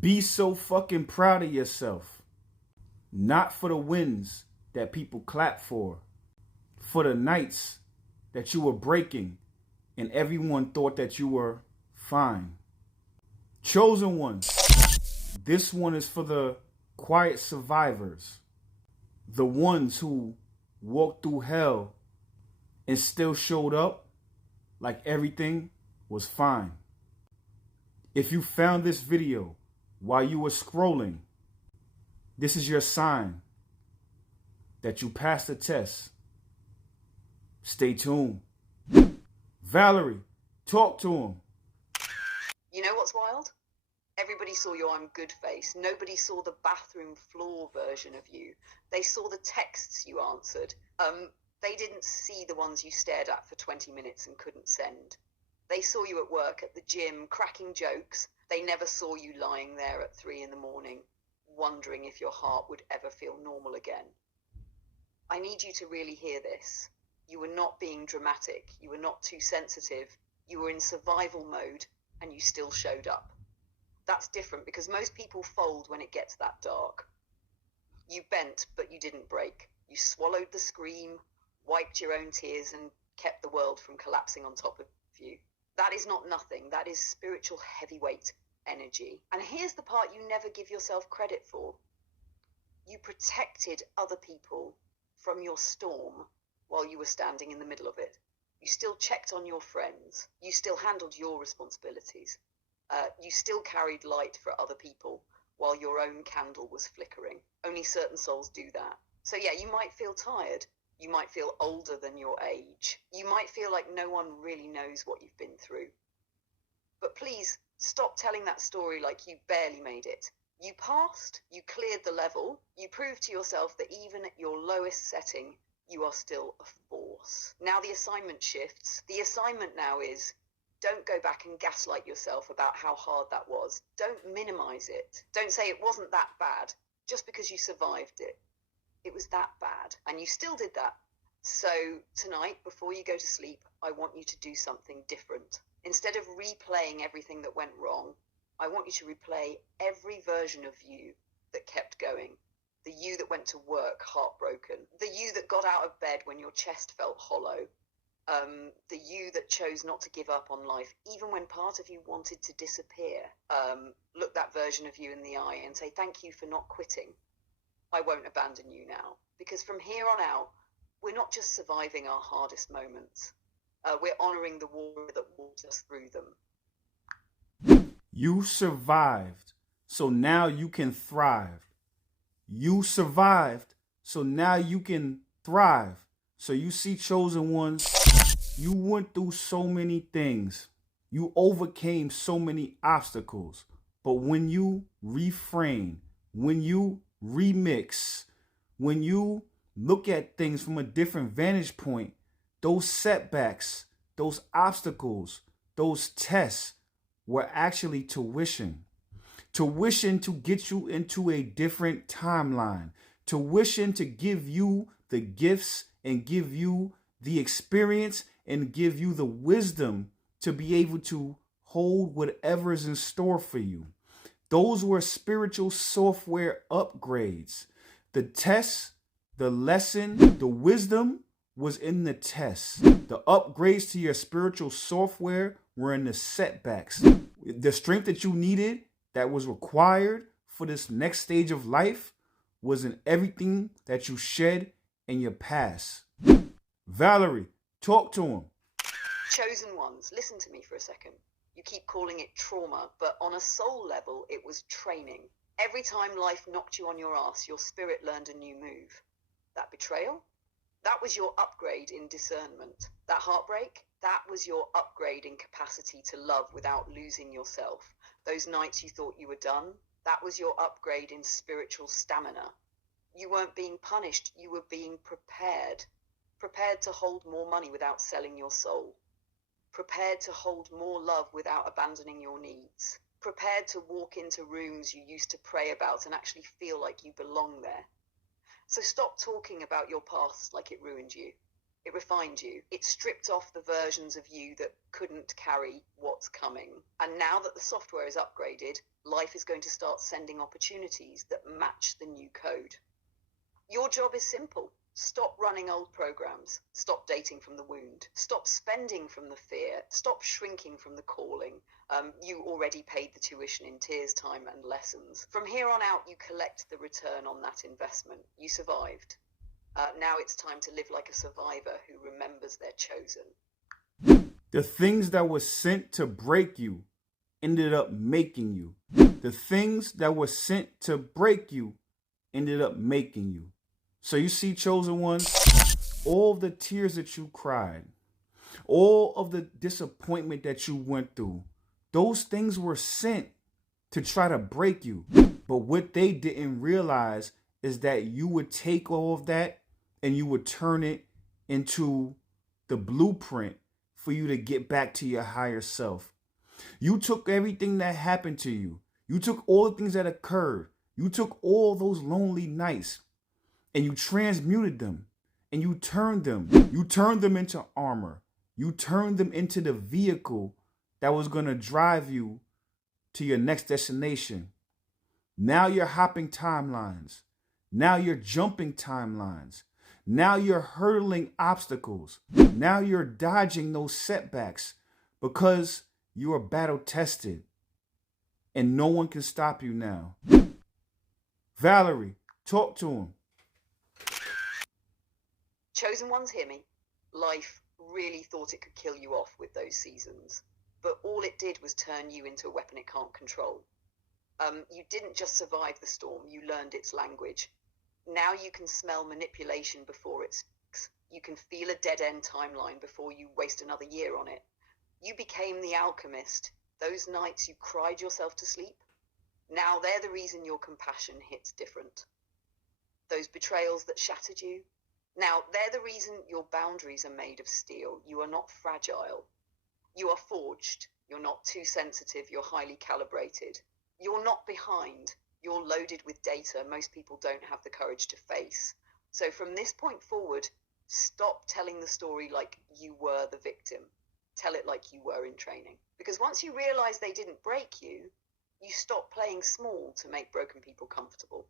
Be so fucking proud of yourself. Not for the wins that people clap for the nights that you were breaking and everyone thought that you were fine. Chosen ones. This one is for the quiet survivors. The ones who walked through hell and still showed up like everything was fine. If you found this video while you were scrolling, this is your sign that you passed the test. Stay tuned. Valerie, talk to him. You know what's wild? Everybody saw your I'm good face. Nobody saw the bathroom floor version of you. They saw the texts you answered. They didn't see the ones you stared at for 20 minutes and couldn't send. They saw you at work, at the gym, cracking jokes. They never saw you lying there at 3 a.m, wondering if your heart would ever feel normal again. I need you to really hear this. You were not being dramatic. You were not too sensitive. You were in survival mode and you still showed up. That's different because most people fold when it gets that dark. You bent, but you didn't break. You swallowed the scream, wiped your own tears, and kept the world from collapsing on top of you. That is not nothing. That is spiritual heavyweight energy. And here's the part you never give yourself credit for. You protected other people from your storm while you were standing in the middle of it. You still checked on your friends. You still handled your responsibilities. You still carried light for other people while your own candle was flickering. Only certain souls do that. So yeah, you might feel tired. You might feel older than your age. You might feel like no one really knows what you've been through. But please stop telling that story like you barely made it. You passed, you cleared the level, you proved to yourself that even at your lowest setting, you are still a force. Now the assignment shifts. The assignment now is, don't go back and gaslight yourself about how hard that was. Don't minimize it. Don't say it wasn't that bad just because you survived it. It was that bad, and you still did that. So tonight, before you go to sleep, I want you to do something different. Instead of replaying everything that went wrong, I want you to replay every version of you that kept going. The you that went to work heartbroken. The you that got out of bed when your chest felt hollow. The you that chose not to give up on life, even when part of you wanted to disappear. Look that version of you in the eye and say, thank you for not quitting. I won't abandon you now. Because from here on out, we're not just surviving our hardest moments. We're honoring the war that walked us through them. You survived, so now you can thrive. You survived, so now you can thrive. So you see, chosen ones, you went through so many things. You overcame so many obstacles. But when you reframe, when you remix, when you look at things from a different vantage point, those setbacks, those obstacles, those tests were actually tuition. Tuition to get you into a different timeline. Tuition to give you the gifts and give you the experience and give you the wisdom to be able to hold whatever is in store for you. Those were spiritual software upgrades. The test, the lesson, the wisdom was in the test. The upgrades to your spiritual software were in the setbacks. The strength that you needed, that was required for this next stage of life, was in everything that you shed in your past. Valerie, talk to him. Chosen ones, listen to me for a second. You keep calling it trauma, but on a soul level, it was training. Every time life knocked you on your ass, your spirit learned a new move. That betrayal? That was your upgrade in discernment. That heartbreak? That was your upgrade in capacity to love without losing yourself. Those nights you thought you were done? That was your upgrade in spiritual stamina. You weren't being punished, you were being prepared. Prepared to hold more money without selling your soul. Prepared to hold more love without abandoning your needs. Prepared to walk into rooms you used to pray about and actually feel like you belong there. So stop talking about your past like it ruined you. It refined you. It stripped off the versions of you that couldn't carry what's coming. And now that the software is upgraded, life is going to start sending opportunities that match the new code. Your job is simple. Stop running old programs. Stop dating from the wound. Stop spending from the fear. Stop shrinking from the calling. You already paid the tuition in tears, time, and lessons. From here on out, you collect the return on that investment. You survived. Now it's time to live like a survivor who remembers they're chosen. The things that were sent to break you ended up making you. The things that were sent to break you ended up making you. So you see, chosen ones, all the tears that you cried, all of the disappointment that you went through, those things were sent to try to break you. But what they didn't realize is that you would take all of that and you would turn it into the blueprint for you to get back to your higher self. You took everything that happened to you. You took all the things that occurred. You took all those lonely nights and you transmuted them and you turned them. You turned them into armor. You turned them into the vehicle that was going to drive you to your next destination. Now you're hopping timelines. Now you're jumping timelines. Now you're hurdling obstacles. Now you're dodging those setbacks because you are battle tested and no one can stop you now. Valerie, talk to him. Chosen ones, hear me. Life really thought it could kill you off with those seasons, but all it did was turn you into a weapon it can't control. You didn't just survive the storm, you learned its language. Now you can smell manipulation before it speaks. You can feel a dead-end timeline before you waste another year on it. You became the alchemist. Those nights you cried yourself to sleep, now they're the reason your compassion hits different. Those betrayals that shattered you, now they're the reason your boundaries are made of steel. You are not fragile. You are forged. You're not too sensitive. You're highly calibrated. You're not behind. You're loaded with data most people don't have the courage to face. So from this point forward, stop telling the story like you were the victim. Tell it like you were in training. Because once you realize they didn't break you, you stop playing small to make broken people comfortable.